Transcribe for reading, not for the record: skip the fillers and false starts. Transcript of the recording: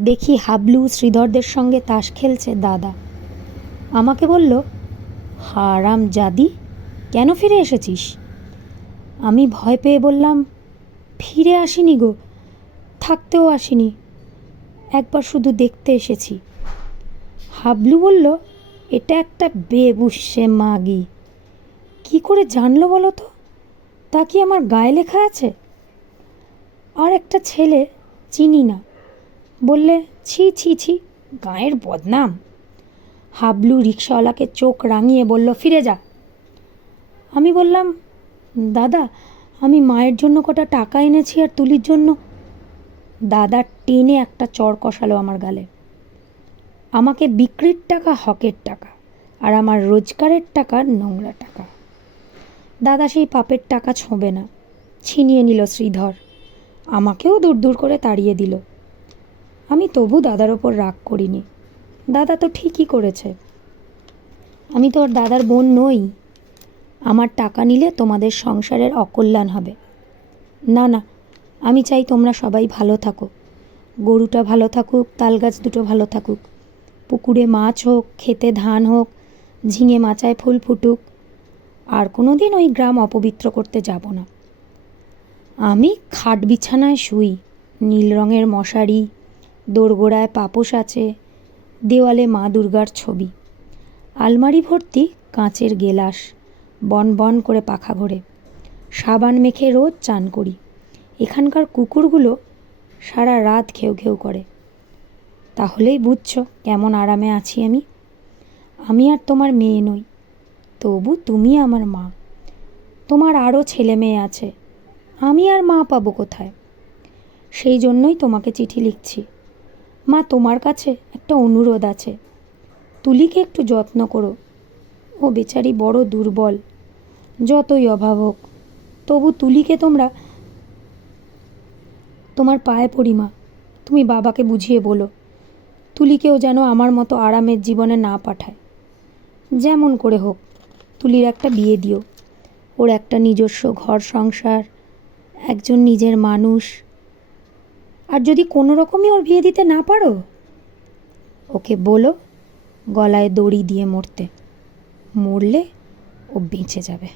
দেখি হাবলু শ্রীধরদের সঙ্গে তাস খেলছে দাদা। আমাকে বলল, হারাম জাদি, কেন ফিরে এসেছিস? আমি ভয় পেয়ে বললাম, ফিরে আসিনি গো, থাকতেও আসিনি, একবার শুধু দেখতে এসেছি। হাবলু বলল, এটা একটা বেবুসে মাগি। কি করে জানলো বলো তো? তা কি আমার গায়ে লেখা আছে? আর একটা ছেলে, চিনি না, বললে, ছি ছি ছি, গায়ের বদনাম। হাবলু রিকশাওয়ালাকে চোখ রাঙিয়ে বলল, ফিরে যা। আমি বললাম, দাদা, আমি মায়ের জন্য কটা টাকা এনেছি আর তুলির জন্য। দাদা টেনে একটা চড় কষালো আমার গালে। আমাকে বিক্রির টাকা হকের টাকা, আর আমার রোজগারের টাকা নোংরা টাকা। দাদা সেই পাপের টাকা ছোঁবে না, ছিনিয়ে নিল শ্রীধর। আমাকেও দূর দূর করে তাড়িয়ে দিল। আমি তবু দাদার ওপর রাগ করিনি। দাদা তো ঠিকই করেছে। আমি তো ওর দাদার বোন নই। আমার টাকা নিলে তোমাদের সংসারের অকল্যাণ হবে। না না, আমি চাই তোমরা সবাই ভালো থাকো। গরুটা ভালো থাকুক, তালগাছ দুটো ভালো থাকুক, পুকুরে মাছ হোক, খেতে ধান হোক, ঝিঙে মাচায় ফুল ফুটুক। আর কোনো দিন ওই গ্রাম অপবিত্র করতে যাব না। আমি খাট বিছানায় শুই, নীল রঙের মশারি, দোরগোড়ায় পাপোশ আছে, দেওয়ালে মা দুর্গার ছবি, আলমারি ভর্তি কাঁচের গেলাস, বন বন করে পাখা ঘোরে, সাবান মেখে রোজ চান করি। এখানকার কুকুরগুলো সারা রাত ঘেউ ঘেউ করে। তাহলেই বুঝছো কেমন আরামে আছি আমি। আমি আর তোমার মেয়ে নই, তবু তুমি আমার মা। তোমার আরও ছেলে মেয়ে আছে, আমি আর মা পাবো কোথায়? সেই জন্যই তোমাকে চিঠি লিখছি। মা, তোমার কাছে একটা অনুরোধ আছে। তুলিকে একটু যত্ন করো। ও বেচারি বড় দুর্বল। যতই অভাব হোক, তবু তুলিকে তোমার পায়ে পড়ি মা। তুমি বাবাকে বুঝিয়ে বলো, তুলিকেও যেন আমার মতো আরামের জীবনে না পাঠায়। যেমন করে হোক তুলির একটা বিয়ে দিও। ওর একটা নিজস্ব ঘর সংসার, একজন নিজের মানুষ। আর যদি কোনো রকমই ওর বিয়ে দিতে না পারো, ওকে বলো গলায় দড়ি দিয়ে মরতে। মরলে ও বেঁচে যাবে।